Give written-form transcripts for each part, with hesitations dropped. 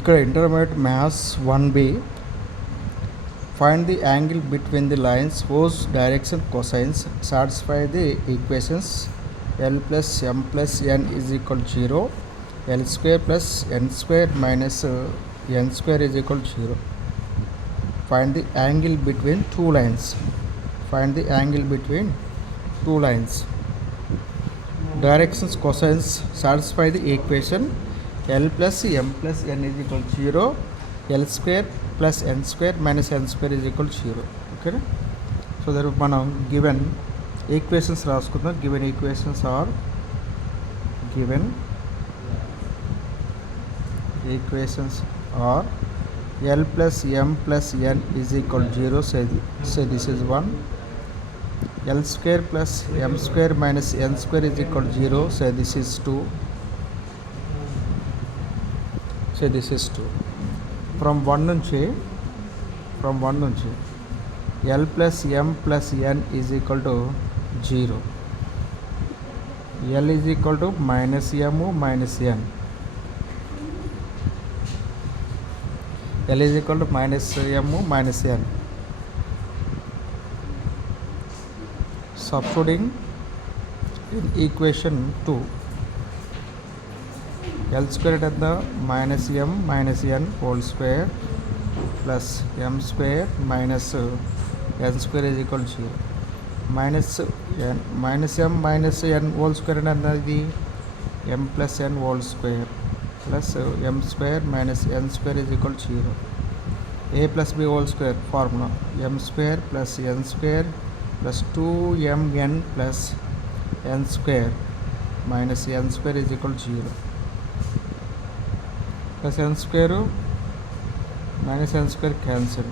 ఇక్కడ intermediate maths 1B. Find the angle between the lines whose direction cosines satisfy the equations L plus M plus N is equal to 0, L square plus N square minus N square is equal to 0. Find the angle between two lines. Find the angle between two lines. Directions cosines satisfy the equation L plus M plus N is equal to 0, L square plus N square minus N square is equal to 0. Okay, so there మనం given equations రాసుకుందాం. Given equations are L plus M plus N is equal to 0. Say this is 1. L square plus M square minus N square is equal to 0. Say this is 2. Say this is 2. From 1 నుంచి L plus M plus N is equal to 0. L is equal to minus M minus N. L is equal to minus M minus N. Substituting in equation 2, L square at the minus M minus N whole square plus M square minus N square is equal to 0. Minus M minus N whole square అన్నది M plus N whole square plus M square minus N square is equal to 0. A plus B whole square formula M square plus N square plus 2mn plus N square minus N square is equal to 0. Plus N square minus N square cancel.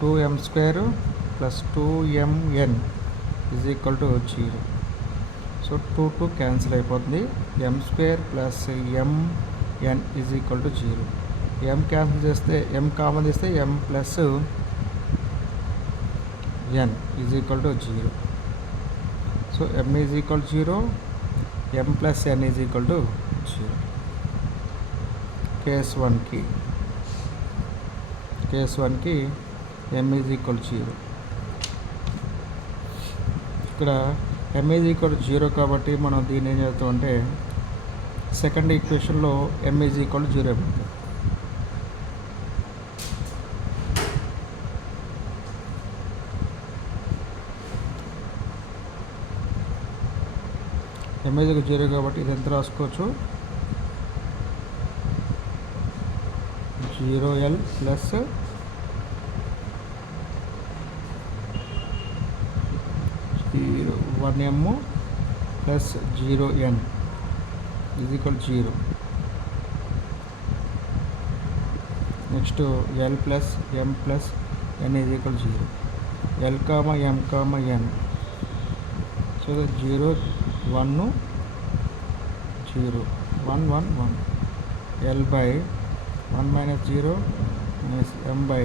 2m square plus 2mn is equal to 0. So 2 cancel అయిపోతుంది. M square plus mn is equal to 0. M cancel చేస్తే M common చేస్తే M plus n is equal to 0. So M is equal to 0, M plus n is equal to 0. Case 1 కి M is equal to 0. ఇక్కడ M is equal to 0 కాబట్టి మనం దీన్ని ఏం చేస్తామంటే second ఈక్వేషన్లో M is equal to 0 పెడతాం. M is equal to 0 కాబట్టి ఇది ఎంత రాసుకోవచ్చు, 0L plus 1M plus 0N is equal to 0. Next L plus M plus N is equal to 0. L comma M comma N. So the 0 1 0 1 1 1. L by 1 minus 0 minus M by